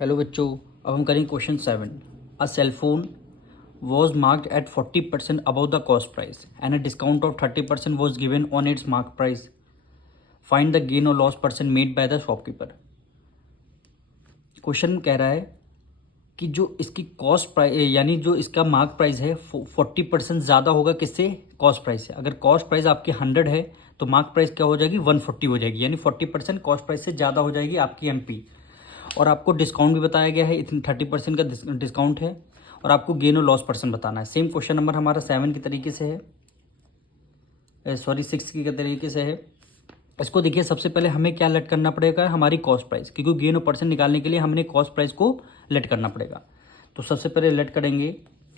Hello बच्चों, अब हम करेंगे question 7। A cell phone was marked at 40% above the cost price and a discount of 30% was given on its mark price. Find the gain और loss percent made by the shopkeeper. Question कह रहा है कि जो इसकी cost price यानी जो इसका मार्क प्राइस है 40% ज़्यादा होगा किससे, कॉस्ट प्राइस से। अगर कॉस्ट प्राइस आपकी 100 है तो मार्क प्राइस क्या हो जाएगी, 140 हो जाएगी, यानी 40% कॉस्ट प्राइस से ज़्यादा हो जाएगी आपकी एमपी। और आपको डिस्काउंट भी बताया गया है, इतनी 30% का डिस्काउंट है, और आपको गेन और लॉस परसेंट बताना है। सेम क्वेश्चन नंबर हमारा 7 की तरीके से है, सॉरी 6 की तरीके से है। इसको देखिए, सबसे पहले हमें क्या लेट करना पड़ेगा, हमारी कॉस्ट प्राइस, क्योंकि गेन और परसेंट निकालने के लिए हमने कॉस्ट प्राइस को लेट करना पड़ेगा। तो सबसे पहले लेट करेंगे,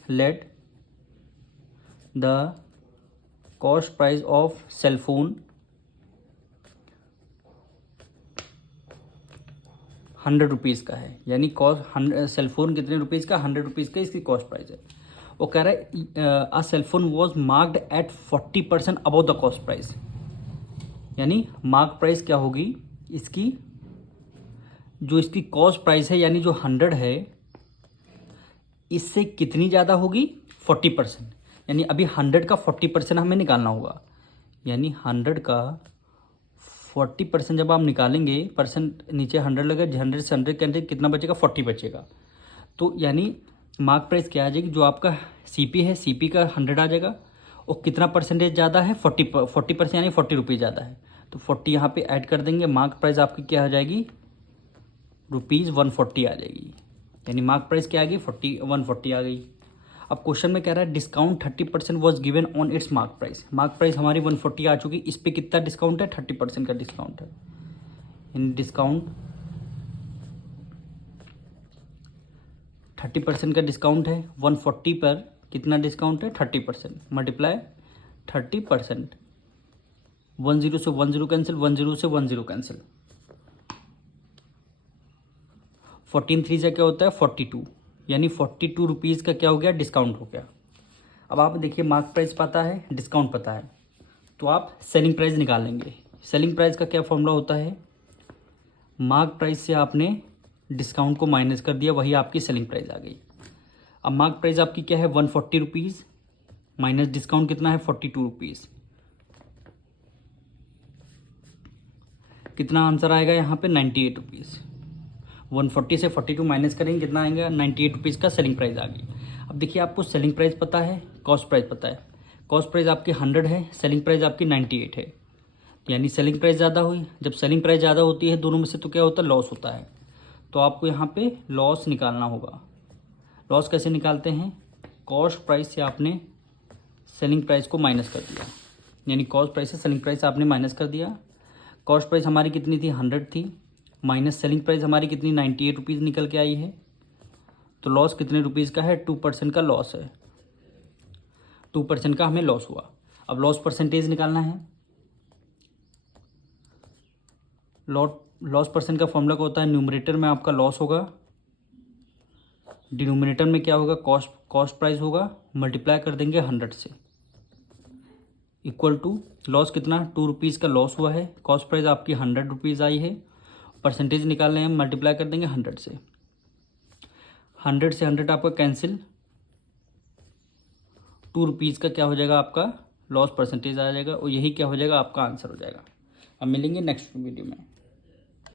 let the cost price of cellphone 100 rupees का है, यानी कॉस्ट सेलफोन कितने रुपीज़ का, 100 रुपीज़ का इसकी कॉस्ट प्राइस है। वो कह रहा है a cellphone was marked at 40% above the cost price, यानी मार्क प्राइस क्या होगी इसकी, जो इसकी कॉस्ट प्राइस है यानी जो 100 है, इससे कितनी ज़्यादा होगी, 40%। यानी अभी 100 का 40% हमें निकालना होगा, यानी 100 का 40% जब आप निकालेंगे, परसेंट नीचे 100 लगे, 100 से 100 कैंसिल, कितना बचेगा, 40 बचेगा। तो यानी मार्क प्राइस क्या आ जाएगी, जो आपका सीपी है, सीपी का 100 आ जाएगा, और कितना परसेंटेज ज़्यादा है, 40% यानी 40 रुपीज़ ज़्यादा है। तो 40 यहाँ पे ऐड कर देंगे, मार्क प्राइस आपकी क्या आ जाएगी, ₹140 आ जाएगी, यानी मार्क प्राइस क्या आ गई, 140 आ गई। अब क्वेश्चन में कह रहा है discount 30% was given on its mark price. Mark price हमारी 140 आ चुकी, इस पर कितना डिस्काउंट है, 30% का डिस्काउंट है। इन डिस्काउंट 30% का डिस्काउंट है, 140 पर कितना डिस्काउंट है, 30%, मल्टीप्लाई 30%, 10 से 10 कैंसिल, 10 से 10 कैंसिल, 14 3 से क्या होता है, 42, यानी 42 रुपीज़ का क्या हो गया, डिस्काउंट हो गया। अब आप देखिए, मार्क प्राइस पता है, डिस्काउंट पता है, तो आप सेलिंग प्राइस निकाल लेंगे। सेलिंग प्राइस का क्या फॉर्मूला होता है, मार्क प्राइस से आपने डिस्काउंट को माइनस कर दिया, वही आपकी सेलिंग प्राइस आ गई। अब मार्क प्राइस आपकी क्या है, 140 रुपीज़, माइनस डिस्काउंट कितना है, 42 रुपीज़। कितना आंसर आएगा यहाँ पे, 98 रुपीज़। 140 से 42 माइनस करेंगे, कितना आएगा, 98 रुपीज़ का सेलिंग प्राइस आ गई। अब देखिए, आपको सेलिंग प्राइस पता है, कॉस्ट प्राइस पता है। कॉस्ट प्राइस आपकी 100 है, सेलिंग प्राइस आपकी 98 है, यानी सेलिंग प्राइस ज़्यादा हुई। जब सेलिंग प्राइस ज़्यादा होती है दोनों में से, तो क्या होता है, लॉस होता है। तो आपको यहाँ पे लॉस निकालना होगा। लॉस कैसे निकालते हैं, कॉस्ट प्राइस से आपने सेलिंग प्राइस को माइनस कर दिया, यानी कॉस्ट प्राइस से सेलिंग प्राइस आपने माइनस कर दिया। कॉस्ट प्राइस हमारी कितनी थी, 100 थी, माइनस सेलिंग प्राइस हमारी कितनी, 98 रुपीज़ निकल के आई है। तो लॉस कितने रुपीज़ का है, 2% का लॉस है, 2% का हमें लॉस हुआ। अब लॉस परसेंटेज निकालना है। लॉस परसेंट का फॉर्मूला क्या होता है, न्यूमरेटर में आपका लॉस होगा, डिनोमिनेटर में क्या होगा, कॉस्ट प्राइस होगा, मल्टीप्लाई कर देंगे 100 से, इक्वल टू लॉस कितना, 2 रुपीज़ का लॉस हुआ है, कॉस्ट प्राइस आपकी 100 रुपीज़ आई है, परसेंटेज निकालने हैं, मल्टीप्लाई कर देंगे 100 से। 100 से 100 आपका कैंसिल, 2 रुपीज़ का क्या हो जाएगा, आपका लॉस परसेंटेज आ जाएगा, और यही क्या हो जाएगा, आपका आंसर हो जाएगा। अब मिलेंगे नेक्स्ट वीडियो में।